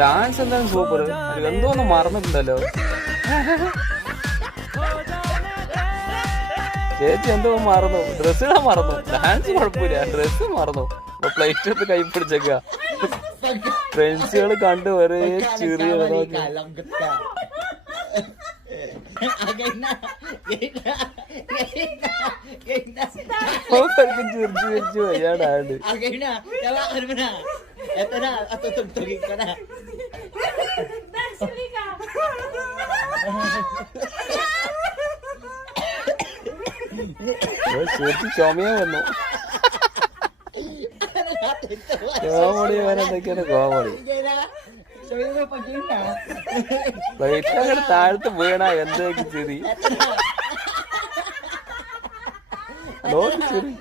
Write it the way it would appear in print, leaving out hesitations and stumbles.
Dance എന്തായാലും super. എന്തോന്ന് മറന്നിട്ടുണ്ടല്ലോ ചേച്ചി, എന്തോ മറന്നു. ഡ്രസ്സ് ഇടാൻ മറന്നു. ഡാൻസ് കുഴപ്പമില്ല, ഡ്രസ്സ് മറന്നു. അപ്പൊ പ്ലേറ്റ് എടുത്ത് കൈ പിടിച്ചേക്ക. ഫ്രണ്ട്സുകൾ കണ്ട് ഒരേ ചെറിയ ചിരിച്ചു വയ്യാടാണ്ട്. ചേച്ചി ചുമയാ വന്നു. Comedy വരെന്തൊക്കെയാണ് comedy. പ്ലേറ്റ് അങ്ങനെ താഴത്ത് വീണ എന്തൊക്കെ ചിരി. ചിരി